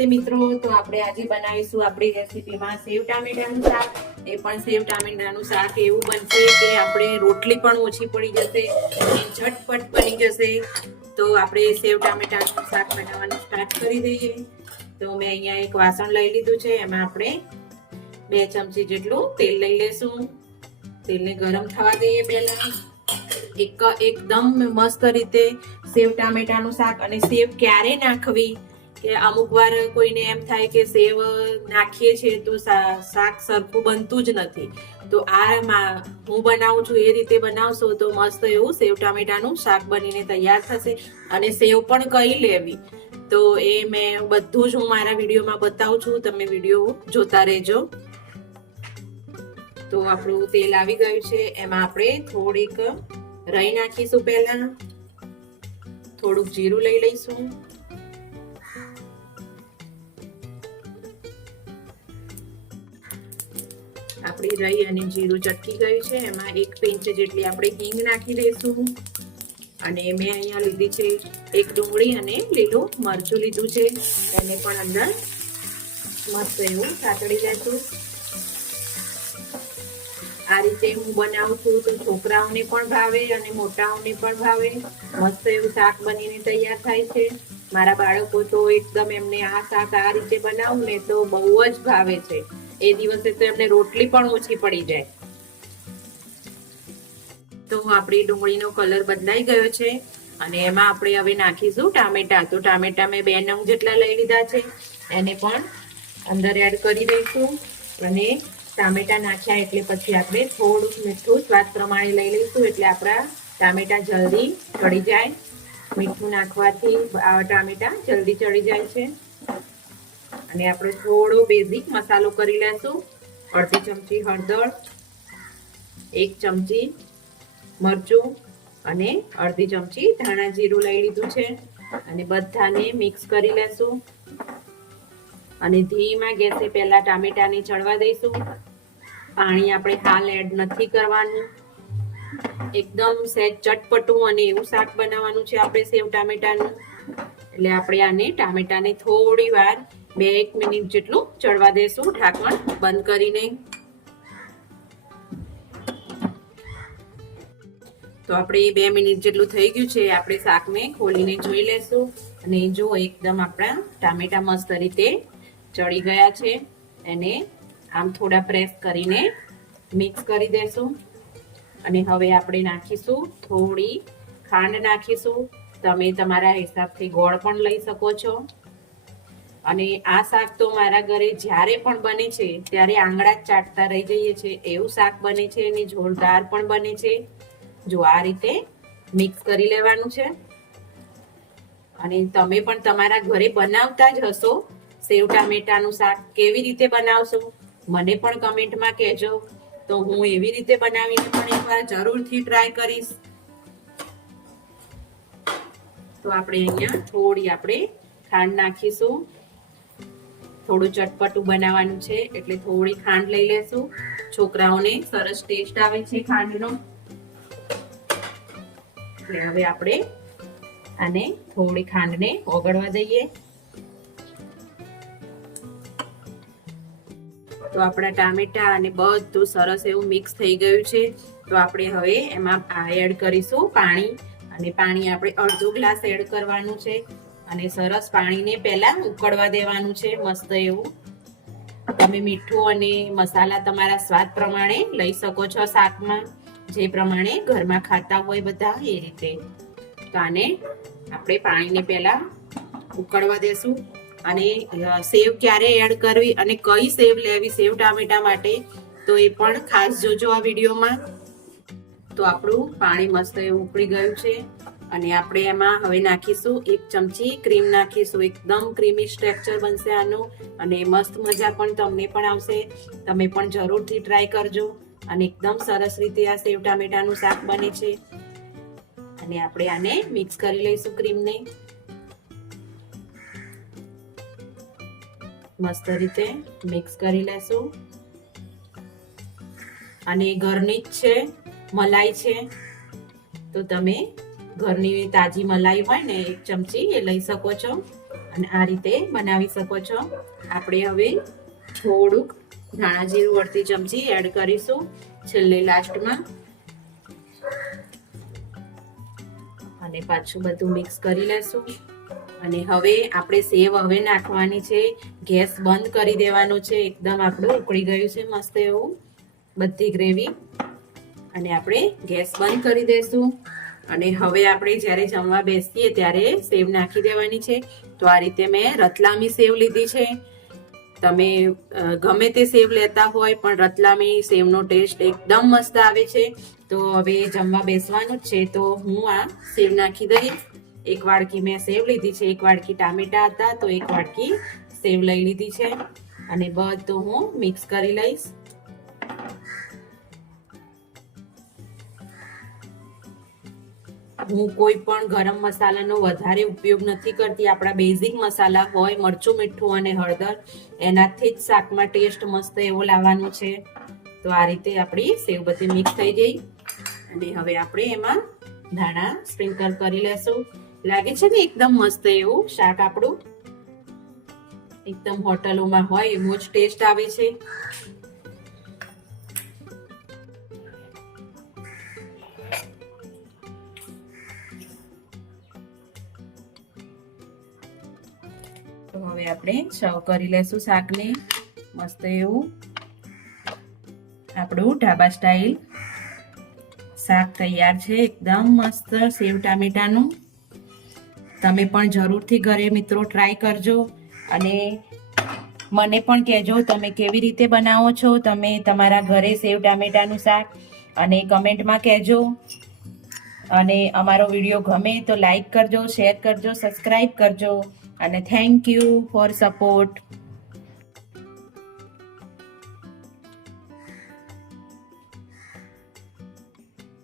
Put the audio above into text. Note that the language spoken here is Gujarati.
નમસ્તે મિત્રો, તો આપણે આજે બનાવીશું આપણી રેસીપીમાં સેવ ટામેટાનું શાક. એ પણ સેવ ટામેટાનું શાક એવું બનશે કે આપણે રોટલી પણ ઓછી પડી જશે અને ઝટપટ બની જશે. તો આપણે સેવ ટામેટાનું શાક બનાવવાનું સ્ટાર્ટ કરી દઈએ. તો મેં અહીંયા એક વાસણ લઈ લીધું છે, એમાં આપણે બે ચમચી જેટલું તેલ લઈ લેશું. તેલને ગરમ થવા દઈએ પહેલા. એક એકદમ મસ્ત રીતે સેવ ટામેટાનું શાક અને સેવ ક્યારે નાખવી કે અમુક વાર કોઈને એમ થાય કે સેવ નાખીએ છીએ તો શાક સરખું બનતું જ નથી. તો આ હું બનાવું છું એ રીતે બનાવશો તો મસ્ત એવું સેવ ટામેટાનું શાક બનીને તૈયાર થશે અને સેવ પણ કઈ લેવી. તો એ મેં બધું જ હું મારા વિડીયોમાં બતાવું છું. તમે વીડિયો જોતા રહેજો. તો આપણું તેલ આવી ગયું છે. એમાં આપણે થોડીક રહી નાખીશું પહેલા. થોડુંક જીરું લઈ લઈશું. આપણી રાઈ અને જીરું ચટકી ગયું છે. એમાં એક પિંચ જેટલી આપણે હિંગ નાખી દઈશું. અને મેં અહીંયા લીધી છે એક ડુંગળી અને લીલું મરચું લીધું છે. એને પણ અંદર મસ્ત એવું સાતળી જઈશું આ રીતે હું બનાવું છું તો છોકરાઓને પણ ભાવે અને મોટાઓને પણ ભાવે. મસ્ત એવું શાક બનીને તૈયાર થાય છે. મારા બાળકો તો એકદમ એમને આ શાક આ રીતે બનાવું ને તો બહુ જ ભાવે છે. એ દિવસે તો એમને રોટલી પણ ઓછી પડી જાય. તો આપણી ડુંગળીનો કલર બદલાઈ ગયો છે અને એમાં આપણે હવે નાખીશું ટામેટા. તો ટામેટા મેં બે નંગ જેટલા લઈ લીધા છે. એને પણ અંદર એડ કરી દઈશું અને ટામેટા નાખ્યા એટલે પછી આપણે થોડુંક મીઠું સ્વાદ પ્રમાણે લઈ લઈશું એટલે આપણા ટામેટા જલ્દી ચડી જાય. મીઠું નાખવાથી ટામેટા જલ્દી ચડી જાય છે. અને આપણે થોડો બેઝિક મસાલો કરી લેશું. અડધી ચમચી હળદર, એક ચમચી મરચું અને અડધી ચમચી ધાણા જીરું લઈ લીધું છે. અને બધાને મિક્સ કરી લેશું. અને ધીમા ગેસે પહેલા ટામેટાને ચડવા દઈશું. પાણી આપણે હાલ એડ નથી કરવાનું. એકદમ સહેજ ચટપટું અને એવું શાક બનાવવાનું છે આપણે સેવ ટામેટાનું. એટલે આપણે આને ટામેટાને થોડી વાર બે એક મિનિટ જેટલું ચડવા દેશું. ઢાંકણ બંધ કરીને. તો આપણે બે મિનિટ જેટલું થઈ ગયું છે આપણે શાકને ખોલીને જોઈ લેશું. અને જો એકદમ આપણા ટામેટા મસ્ત રીતે ચડી ગયા છે. એને આમ થોડા પ્રેસ કરીને મિક્સ કરી દેશું. અને હવે આપણે નાખીશું થોડી ખાંડ નાખીશું. તમે તમારા હિસાબથી ગોળ પણ લઈ શકો છો. અને આ શાક તો મારા ઘરે જ્યારે પણ બને છે, ત્યારે આંગળા જ ચાટતા રહી જઈએ છે એવું શાક બને છે અને જોરદાર પણ બને છે. જો આ રીતે મિક્સ કરી લેવાનું છે. અને તમે પણ તમારા ઘરે બનાવતા જ હશો. સેવ ટામેટાનું શાક કેવી રીતે બનાવશો? મને પણ કમેન્ટમાં કહેજો. તો હું એવી રીતે બનાવીને પણ એકવાર જરૂરથી ટ્રાય કરીશ. તો આપણે અહીંયા થોડી આપણે ખાંડ નાખીશું. થોડું ચટપટું બનાવવાનું છે, એટલે થોડી ખાંડ લઈ લેશું. છોકરાઓને સરસ ટેસ્ટ આવે છે ખાંડનો. એટલે હવે આપણે આને થોડી ખાંડને ઓગળવા દઈએ તો આપણા ટામેટા અને બધું સરસ એવું મિક્સ થઈ ગયું છે. તો આપણે હવે એમાં એડ કરીશું પાણી. અને પાણી આપણે અડધો ગ્લાસ એડ કરવાનું છે. અને સરસ પાણીને પહેલા ઉકળવા દેવાનું છે, મસ્ત એવું. તમે મીઠું અને મસાલા તમારા સ્વાદ પ્રમાણે લઈ શકો છો શાકમાં. જે પ્રમાણે ઘરમાં ખાતા હોય બધા એ રીતે. તો આને આપણે પાણીને પહેલા ઉકળવા દેશું અને સેવ ક્યારે એડ કરવી અને કઈ સેવ લેવી, સેવ ટામેટા માટે, તો એ પણ ખાસ જોજો આ વિડીયોમાં. તો આપણું પાણી મસ્ત એવું ઉકળી ગયું છે. અને આપણે એમાં હવે નાખીશું એક ચમચી ક્રીમ નાખીશું. એકદમ ક્રીમી સ્ટ્રેક્ચર બનશે આનું અને મસ્ત મજા પણ તમને પણ આવશે. તમે પણ જરૂરથી ટ્રાય કરજો. અને એકદમ સરસ રીતે આ સેવ ટામેટાનું શાક બને છે. અને આપણે આને મિક્સ કરી લઈશું ક્રીમને મસ્ત રીતે મિક્સ કરી લેશું. અને ઘરની જ છે, મલાઈ છે. તો તમે ઘરની તાજી મલાઈ હોય ને એક ચમચી એ લઈ શકો છો. અને આ રીતે બનાવી શકો છો. આપણે હવે થોડુંક ધાણા જીરું અડધી ચમચી એડ કરીશું છેલ્લે લાસ્ટમાં. અને પાછું બધું મિક્સ કરી લેશું. અને હવે આપણે સેવ હવે નાખવાની છે. ગેસ બંધ કરી દેવાનો છે. એકદમ આપણું ઉકળી ગયું છે મસ્ત એવું. બધી ગ્રેવી. અને આપણે ગેસ બંધ કરી દઈશું અને હવે આપણે જ્યારે જમવા બેસીએ ત્યારે સેવ નાખી દેવાની છે. તો આ રીતે મેં રતલામી સેવ લીધી છે. તમે ગમે તે સેવ લેતા હોય પણ રતલામી સેવનો ટેસ્ટ એકદમ મસ્ત આવે છે. તો હવે જમવા બેસવાનું જ છે. તો હું આ સેવ નાખી દઈશ. એક વાડકી મેં સેવ લીધી છે. એક વાડકી ટામેટા હતા તો એક વાડકી સેવ લઈ લીધી છે. અને બધું હું મિક્સ કરી લઈશ. હું કોઈ પણ ગરમ મસાલાનો વધારે ઉપયોગ નથી કરતી. આપણા બેઝિક મસાલા હોય, મરચું, મીઠું અને હળદર, એનાથી જ શાકમાં ટેસ્ટ મસ્ત એવો લાવવાનો છે. તો આ રીતે આપણી સેવ બધી મિક્સ થઈ ગઈ. અને હવે આપણે એમાં ધાણા સ્પ્રિંકલ કરી લેશું. લાગે છે ને એકદમ મસ્ત એવું શાક આપણું? એકદમ હોટલોમાં હોય એવો જ ટેસ્ટ આવે છે. તો હવે આપણે સર્વ કરી લેશું શાકને. મસ્ત એવું. આપણું ઢાબા સ્ટાઇલ શાક તૈયાર છે, એકદમ મસ્ત સેવ ટામેટાનું. તમે પણ જરૂરથી ઘરે મિત્રો ટ્રાય કરજો અને મને પણ કહેજો તમે કેવી રીતે બનાવો છો, તમે તમારા ઘરે સેવ ટામેટાનું શાક અને કમેન્ટમાં કહેજો. અને અમારો વીડિયો ગમે તો લાઈક કરજો શેર કરજો સબસ્ક્રાઈબ કરજો. અને થેન્ક યુ ફોર સપોર્ટ